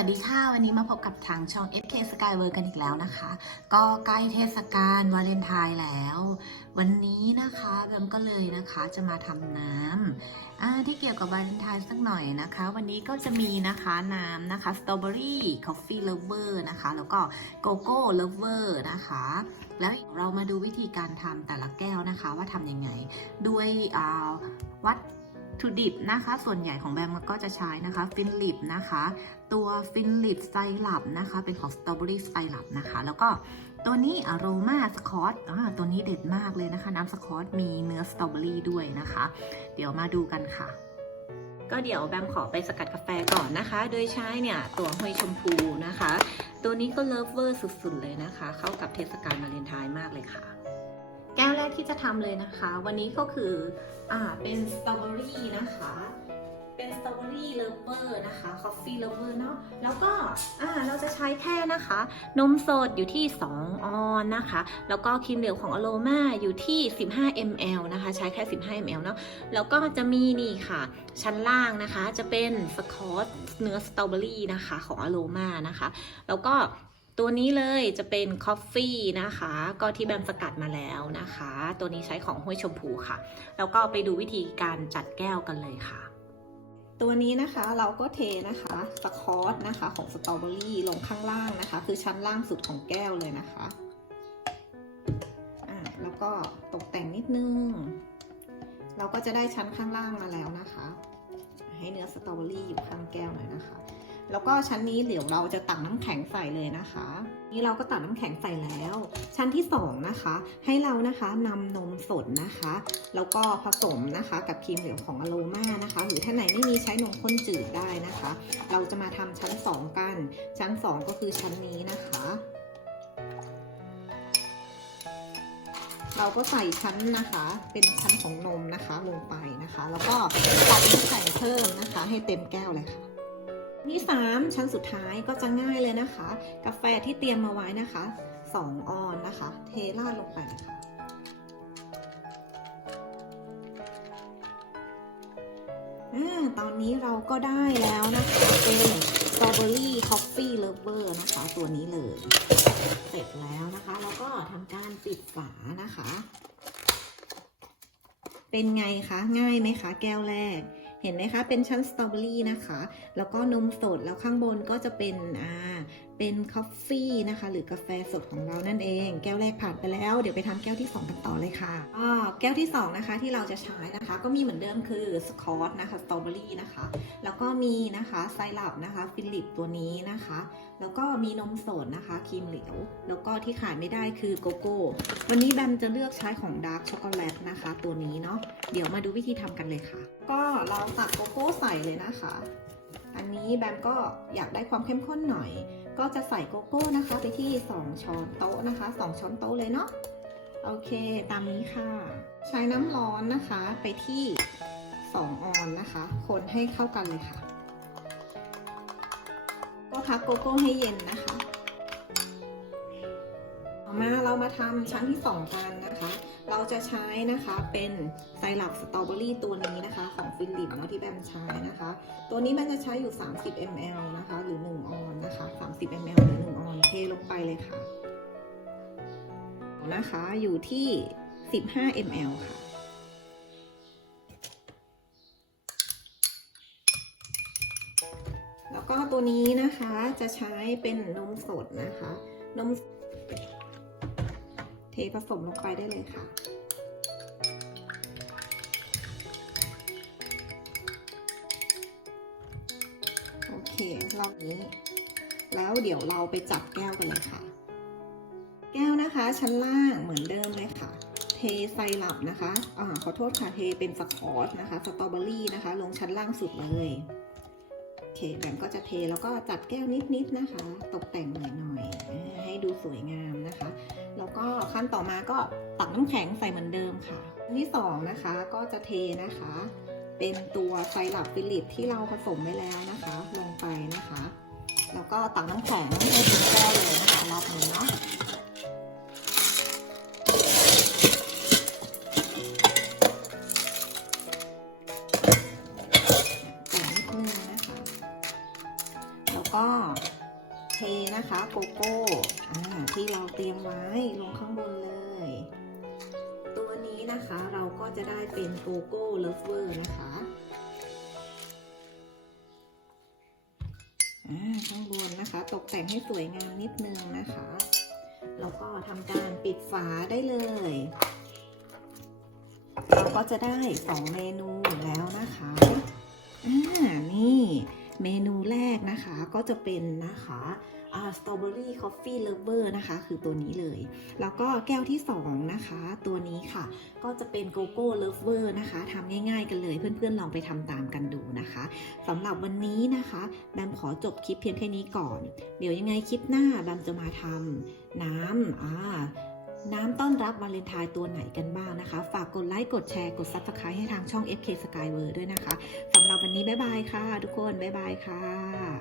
วัสดีค่ะ วันนี้มาพบกับทางช่อง SK Skyward กันอีกแล้วนะคะ ก็ใกล้เทศกาลวาเลนไทน์แล้ว วันนี้นะคะแบมก็เลยนะคะจะมาทำน้ำที่เกี่ยวกับวาเลนไทน์สักหน่อยนะคะ วันนี้ก็จะมีนะคะน้ำนะคะสตรอเบอรี่คอฟฟี่เลเวอร์นะคะ แล้วก็โกโก้เลเวอร์นะคะ แล้วเรามาดูวิธีการทำแต่ละแก้วนะคะว่าทำยังไง ด้วยอ่าวัต ถุดิบนะคะ ส่วนใหญ่ของแบมก็จะใช้นะคะฟินลิปนะคะ ตัวฟินลิปไซรัปนะคะ เป็นของสตรอเบอรี่ไซรัปนะคะ แล้วก็ตัวนี้อโรมาสคอตอ่าตัวนี้เด็ดมากเลยนะคะ น้ำสคอตมีเนื้อสตรอเบอรี่ด้วยนะคะ เดี๋ยวมาดูกันค่ะ ก็เดี๋ยวแบมขอไปสกัดกาแฟก่อนนะคะ โดยใช้เนี่ยตัวห้อยชมพูนะคะ ตัวนี้ก็เลิฟเวอร์สุดๆเลยนะคะ เข้ากับเทศกาลวาเลนไทน์มากเลยค่ะ ก้วแรกที่จะทำเลยนะคะ วันนี้ก็คืออ่าเป็นสตรอเบอรี่นะคะ เป็นสตรอเบอรี่เลเวอร์นะคะคอฟฟี่เลเวอร์เนาะแล้วก็อ่าเราจะใช้แค่นะคะ นมสดอยู่ที่ 2 ออนนะคะ แล้วก็ครีมเหลวของอโ o มาอยู่ที่ 15 ml นะคะ ใช้แค่ 15 ml เนาะแล้วก็จะมีนี่ค่ะ ชั้นล่างนะคะจะเป็นสคอตเนื้อสตรอเบอรี่นะคะของอโ o มานะคะ แล้วก็ ตัวนี้เลยจะเป็นคอฟฟี่นะคะ ก็ที่แบมสกัดมาแล้วนะคะ ตัวนี้ใช้ของห้วยชมพูค่ะ แล้วก็ไปดูวิธีการจัดแก้วกันเลยค่ะ ตัวนี้นะคะเราก็เทนะคะสคอตนะคะของสตรอเบอรี่ลงข้างล่างนะคะ คือชั้นล่างสุดของแก้วเลยนะคะอ่าแล้วก็ตกแต่งนิดนึง เราก็จะได้ชั้นข้างล่างมาแล้วนะคะ ให้เนื้อสตรอเบอรี่อยู่ข้างแก้วหน่อยนะคะ แล้วก็ชั้นนี้เดี๋ยวเราจะตักน้ำแข็งใส่เลยนะคะ นี่เราก็ตักน้ำแข็งใส่แล้ว ชั้นที่สองนะคะ ให้เรานะคะนำนมสดนะคะ แล้วก็ผสมนะคะกับครีมเหลวของอโ o มานะคะ หรือถ้าไหนไม่มีใช้นมข้นจืดได้นะคะ เราจะมาทำชั้น 2 กัน ชั้น 2 ก็คือชั้นนี้นะคะ เราก็ใส่ชั้นนะคะ เป็นชั้นของนมนะคะลงไปนะคะ แล้วก็ตักน้ำแข็งเพิ่มนะคะ ให้เต็มแก้วเลยค่ะ นี่สามชั้นสุดท้ายก็จะง่ายเลยนะคะ กาแฟที่เตรียมมาไว้นะคะสองออนนะคะ เทราดลงไปค่ะอ่าตอนนี้เราก็ได้แล้วนะคะเป็นสตรอเบอรี่คอฟฟี่เลเวอร์นะคะ ตัวนี้เลย เสร็จแล้วนะคะ แล้วก็ทำการปิดฝานะคะ เป็นไงคะ ง่ายไหมคะ แก้วแรก เห็นไหมคะ เป็นชั้นสตรอเบอรี่นะคะ แล้วก็นมสด แล้วข้างบนก็จะเป็นอ่า เป็นคอฟฟี่นะคะ หรือกาแฟสดของเรานั่นเอง แก้วแรกผ่านไปแล้ว เดี๋ยวไปทำแก้วที่ 2 กันต่อเลยค่ะอ่าแก้วที่ 2 นะคะที่เราจะใช้นะคะ ก็มีเหมือนเดิมคือสคอตนะคะสตรอเบอรี่นะคะ แล้วก็มีนะคะไซรัปนะคะ ฟิลิปตัวนี้นะคะ แล้วก็มีนมสดนะคะครีมเหลว แล้วก็ที่ขาดไม่ได้คือโกโก้ วันนี้แบมจะเลือกใช้ของดาร์กช็อกโกแลตนะคะ ตัวนี้เนาะเดี๋ยวมาดูวิธีทำกันเลยค่ะ ก็เราตักโกโก้ใส่เลยนะคะ อันนี้แบมก็อยากได้ความเข้มข้นหน่อย ก็จะใส่โกโก้นะคะไปที่ 2 ช้อนโต๊ะนะคะ 2 ช้อนโต๊ะเลยเนาะโอเค ตามนี้ค่ะ ใช้น้ำร้อนนะคะไปที่ 2 ออนนะคะ คนให้เข้ากันเลยค่ะ ก็พักโกโก้ให้เย็นนะคะต่อมาเรามาทำชั้นที่ 2 กันนะคะ เราจะใช้นะคะเป็นไซรัปสตรอเบอรี่ตัวนี้นะคะ ของฟิลิปเนาะที่แบมใช้นะคะ ตัวนี้มันจะใช้อยู่ 30 ml นะคะ หรือ 1 ออน 30 ml หรือ1ออนเทลงไปเลยค่ะ นะคะอยู่ที่ 15 ml ค่ะ แล้วก็ตัวนี้นะคะจะใช้เป็นนมสดนะคะ นมเทผสมลงไปได้เลยค่ะโอเครอบนี้ แล้วเดี๋ยวเราไปจับแก้วกันเลยค่ะ แก้วนะคะชั้นล่างเหมือนเดิมเลยค่ะ เทไซรัปนะคะอ่าขอโทษค่ะเทเป็นสคอตนะคะสตรอเบอรี่นะคะ ลงชั้นล่างสุดเลยโอเคแบมก็จะเทแล้วก็จัดแก้วนิดๆนะคะ ตกแต่งหน่อยๆให้ดูสวยงามนะคะ แล้วก็ขั้นต่อมาก็ตักน้ำแข็งใส่เหมือนเดิมค่ะอันที่สองนะคะก็จะเทนะคะ เป็นตัวไซรัปฟิลิปที่เราผสมไว้แล้วนะคะ ลงไปนะคะ แล้วก็ตักน้ำแข็งให้ถึงแก้วเลยนะคะรอบนี้เนาะต่นิดนึงนะคะแล้วก็เทนะคะโกโก้ที่เราเตรียมไว้ลงข้างบนเลย ตัวนี้นะคะเราก็จะได้เป็นโกโก้เลฟเวอร์นะคะ ข้างบนนะคะ ตกแต่งให้สวยงามนิดนึงนะคะ แล้วก็ทำการปิดฝาได้เลย เราก็จะได้สองเมนูแล้วนะคะอ่านี่ เมนูแรกนะคะก็จะเป็นนะคะ สตรอเบอรี่คอฟฟี่เลเวอร์นะคะ คือตัวนี้เลย แล้วก็แก้วที่สองนะคะ ตัวนี้ค่ะ ก็จะเป็นโกโก้เลฟเวอร์นะคะทำง่ายๆกันเลย เพื่อนๆลองไปทำตามกันดูนะคะสำหรับวันนี้นะคะแบมขอจบคลิปเพียงแค่นี้ก่อน เดี๋ยวยังไงคลิปหน้าแบมจะมาทำน้ำอ่าน้ำต้อนรับวาเลนไทน์ตัวไหนกันบ้างนะคะ ฝากกดไลค์ กดแชร์ กด Subscribe ให้ทางช่อง FK Skywer ด้วยนะคะ สำหรับวันนี้ บ๊ายบายค่ะ ทุกคน บ๊ายบายค่ะ